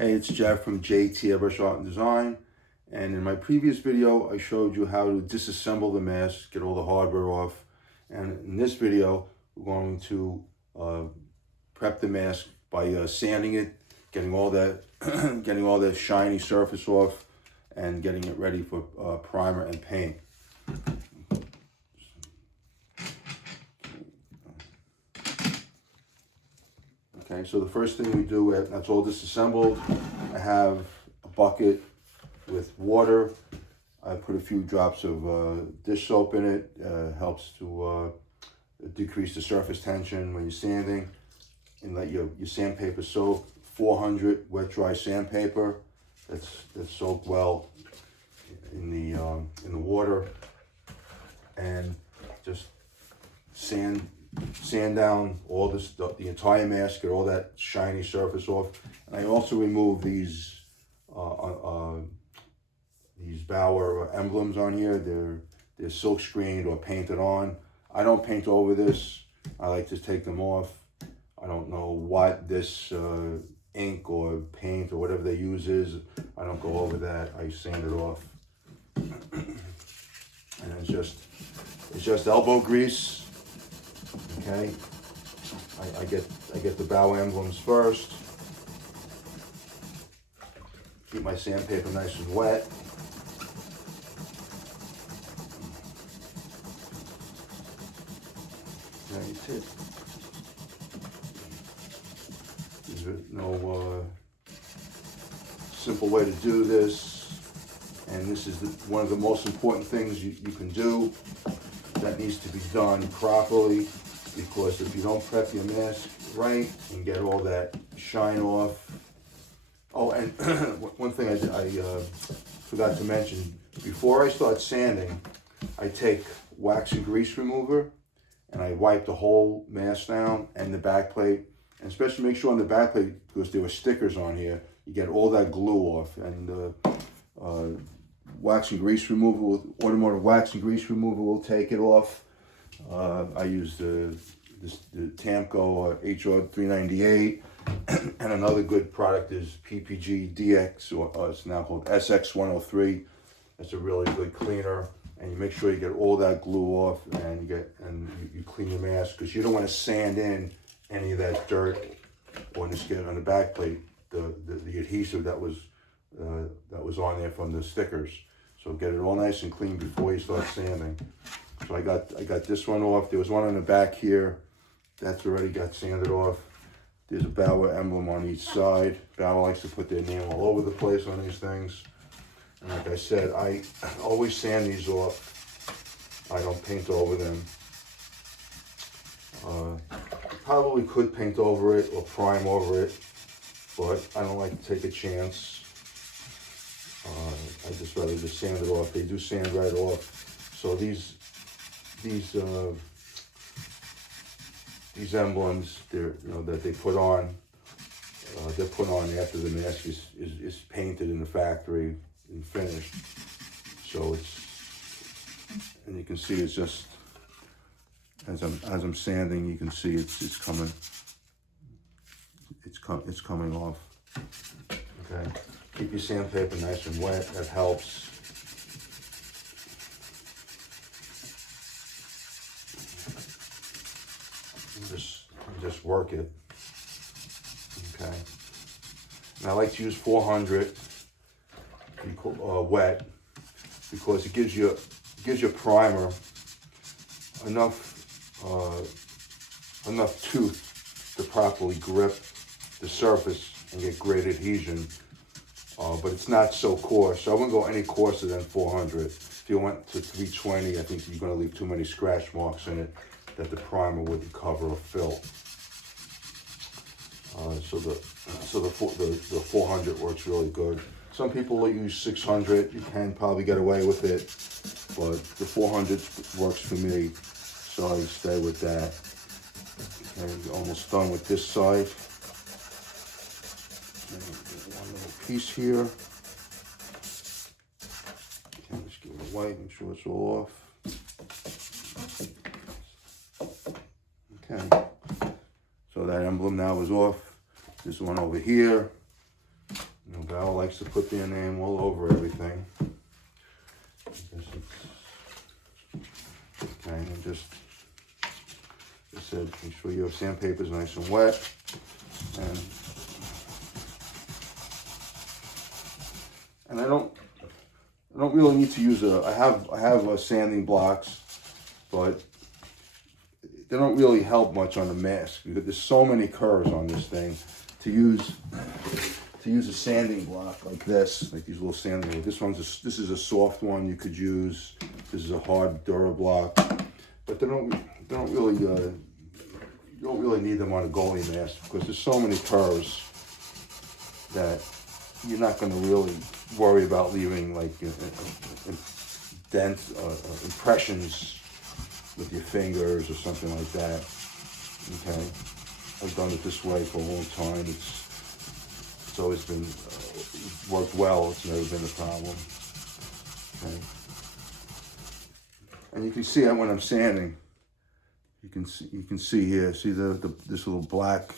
Hey, it's Jeff from JT Airbrush Art and Design, and in my previous video I showed you how to disassemble the mask, get all the hardware off, and in this video we're going to prep the mask by sanding it, getting all that getting all that shiny surface off, and getting it ready for primer and paint. Okay, so the first thing we do, that's all disassembled. I have a bucket with water. I put a few drops of dish soap in it. Helps to decrease the surface tension when you're sanding. And let your sandpaper soak. 400 wet dry sandpaper. That's soaked well in the water, and just sand down all this, the entire mask, get all that shiny surface off. And I also remove these Bauer emblems on here. They're silk screened or painted on. I don't paint over this. I like to take them off. I don't know what this ink or paint or whatever they use is. I don't go over that. I sand it off. And it's just elbow grease. Okay, I get the bow emblems first. Keep my sandpaper nice and wet. There's no simple way to do this, and this is one of the most important things you can do that needs to be done properly. Because if you don't prep your mask right and get all that shine off. Oh, and one thing I forgot to mention, before I start sanding, I take wax and grease remover and I wipe the whole mask down and the back plate. And especially make sure on the back plate, because there were stickers on here, you get all that glue off. And wax and grease remover, automotive wax and grease remover will take it off. I use the Tamco HR 398, and another good product is PPG DX, or it's now called SX 103. That's a really good cleaner, and you make sure you get all that glue off, and you clean your mask, because you don't want to sand in any of that dirt, or in this case on the back plate, the adhesive that was on there from the stickers. So get it all nice and clean before you start sanding. So I got this one off. There was one on the back here. That's already got sanded off. There's a Bauer emblem on each side. Bauer likes to put their name all over the place on these things. And like I said, I always sand these off. I don't paint over them. Probably could paint over it or prime over it, but I don't like to take a chance. I just rather just sand it off. They do sand right off. So these emblems, that they put on, they're put on after the mask is painted in the factory and finished. So and you can see it's just as I'm sanding, you can see it's coming off. Okay, keep your sandpaper nice and wet. That helps. Just work it. Okay. And I like to use 400 wet, because it gives you primer enough tooth to properly grip the surface and get great adhesion. But it's not so coarse. So I wouldn't go any coarser than 400. If you went to 320, I think you're going to leave too many scratch marks in it that the primer wouldn't cover or fill. So the 400 works really good. Some people will use 600. You can probably get away with it, but the 400 works for me, so I stay with that. Okay, almost done with this side. One little piece here. Okay, just give it a wipe, make sure it's all off. Okay, so that emblem now is off. This one over here, You know, Val likes to put their name all over everything. Okay, and just, I said, make sure your sandpaper is nice and wet. And I don't really need to use I have sanding blocks, but they don't really help much on the mask because there's so many curves on this thing. To use a sanding block like this, like these little sanding, this is a soft one you could use. This is a hard Dura block, but they don't really you don't really need them on a goalie mask because there's so many curves that you're not going to really worry about leaving like dents, impressions with your fingers or something like that. Okay, I've done it this way for a long time. It's always been worked well. It's never been a problem. Okay, and you can see that when I'm sanding. You can see here. See this little black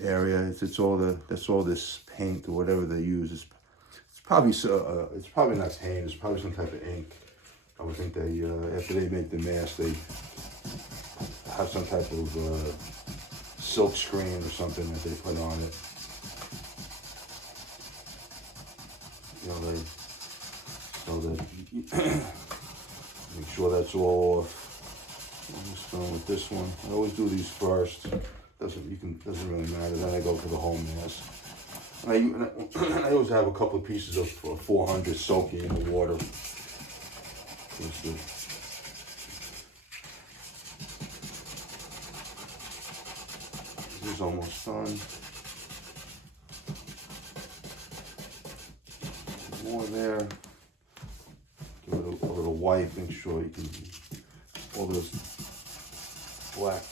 area. It's all this paint or whatever they use. It's probably not paint. It's probably some type of ink. I would think they after they make the mask, they have some type of silk screen or something that they put on it. You know, so that make sure that's all off. I'm just going with this one. I always do these first. Doesn't really matter. Then I go for the whole mask. And I always have a couple of pieces of 400 soaking in the water. This is almost done. More there. Give it a little wipe. Make sure you can all this black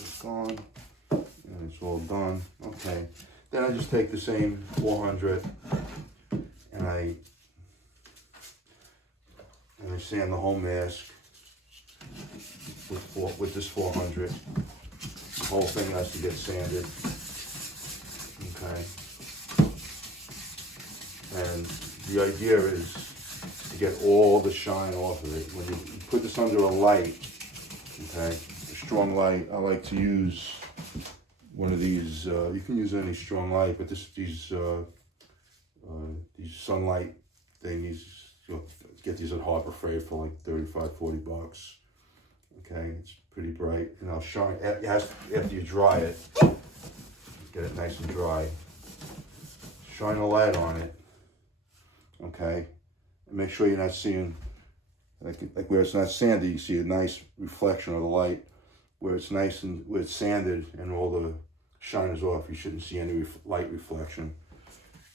is gone, and it's all done. Okay, then I just take the same 400 and I sand the whole mask with this 400. The whole thing has to get sanded. Okay, and the idea is to get all the shine off of it. When you put this under a light, okay, a strong light, I like to use one of these, you can use any strong light, but these sunlight things, you'll get these at Harbor Freight for like 35, 40 bucks. Okay, it's pretty bright, and I'll shine, after you dry it, get it nice and dry, shine a light on it, okay, and make sure you're not seeing, like where it's not sandy, you see a nice reflection of the light. Where it's nice and where it's sanded and all the shine is off, you shouldn't see any light reflection.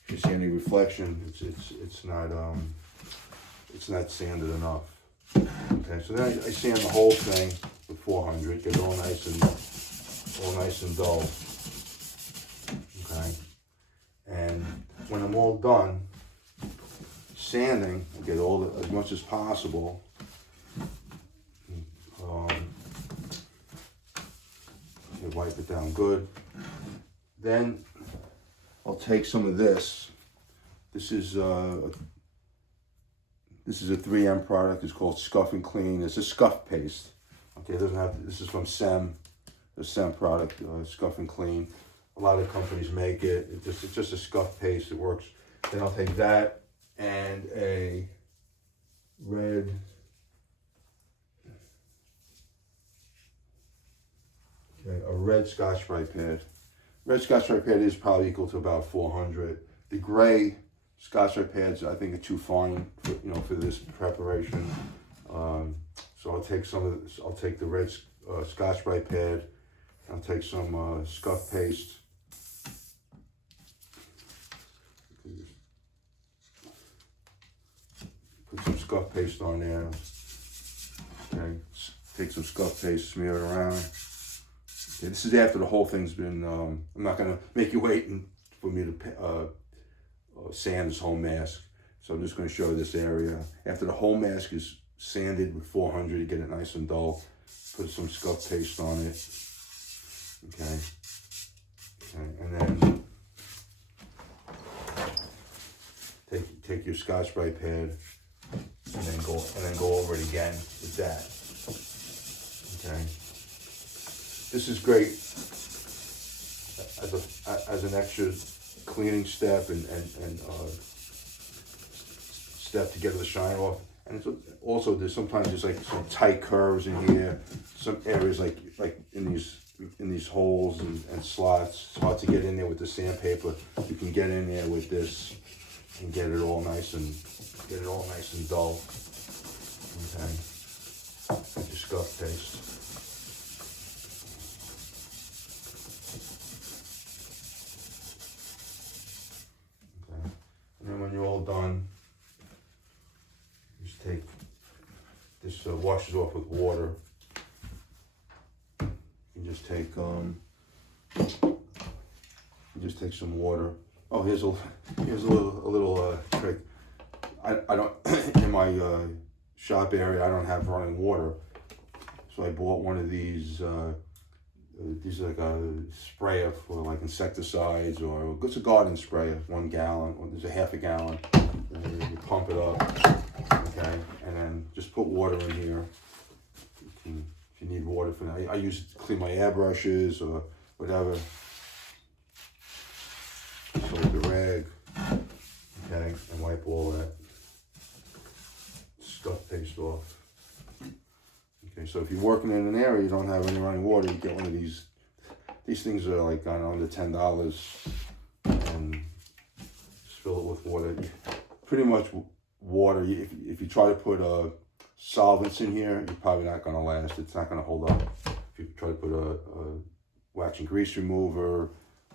If you see any reflection, it's not sanded enough. Okay, so then I sand the whole thing with 400, get it all nice and dull. Okay, and when I'm all done sanding, I get as much as possible. Wipe it down good. Then I'll take some of this. This is a 3M product. It's called Scuff and Clean. It's a scuff paste. Okay, it doesn't have. This is from Sem, the Sem product, Scuff and Clean. A lot of companies make it. It's just a scuff paste. It works. Then I'll take that and a red. Okay, a red Scotch-Brite pad. Red Scotch-Brite pad is probably equal to about 400. The gray Scotch-Brite pads, I think, are too fine for this preparation. So I'll take I'll take the red Scotch-Brite pad. I'll take some scuff paste. Put some scuff paste on there. Okay, take some scuff paste, smear it around. Okay, this is after the whole thing's been, I'm not going to make you wait for me to sand this whole mask. So I'm just going to show you this area. After the whole mask is sanded with 400, you get it nice and dull. Put some scuff paste on it. Okay. And then take your Scotch-Brite pad and then go over it again with that. Okay. This is great as an extra cleaning step and step to get the shine off. And it's also there's sometimes like some tight curves in here, some areas like in these holes and slots. It's hard to get in there with the sandpaper. You can get in there with this and get it all nice and dull. Okay. With your scuff paste. Okay. And then when you're all done, just take this, washes off with water. You just take some water. Oh, here's a little trick. I don't in my shop area I don't have running water, so I bought one of these. These are like a sprayer for like insecticides, or it's a garden sprayer, 1 gallon, or there's a half a gallon. You pump it up, okay, and then just put water in here. If you need water for that, I use it to clean my airbrushes or whatever. So with the rag, okay, and wipe all that stuff paste off. Okay, so if you're working in an area you don't have any running water, you get one of these. These things are like under $10, and just fill it with water. Pretty much water. If you try to put solvents in here, you're probably not going to last. It's not going to hold up. If you try to put a wax and grease remover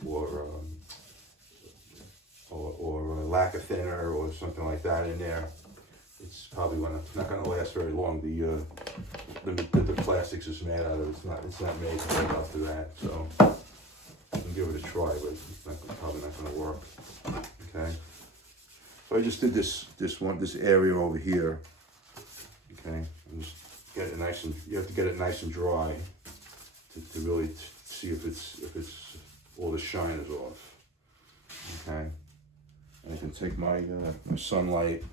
or a lacquer thinner or something like that in there, it's probably not going to last very long. The plastics is made out of. It's not made to hold up to that. So you can give it a try, but it's probably not going to work. Okay. So I just did this area over here. Okay. And just get it nice, and you have to get it nice and dry to really see if it's all the shine is off. Okay. And I can take my sunlight,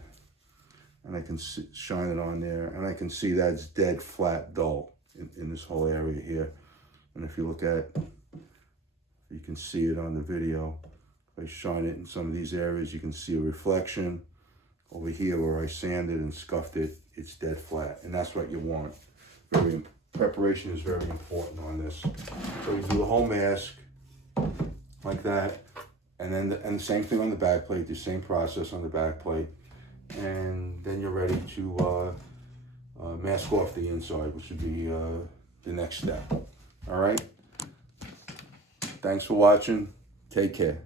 and I can shine it on there, and I can see that it's dead flat dull in this whole area here. And if you look at, you can see it on the video. If I shine it in some of these areas, you can see a reflection. Over here where I sanded and scuffed it, it's dead flat, and that's what you want. Preparation is very important on this. So you do the whole mask like that, and then the same thing on the back plate, the same process on the back plate. And then you're ready to mask off the inside, which would be the next step. All right. Thanks for watching. Take care.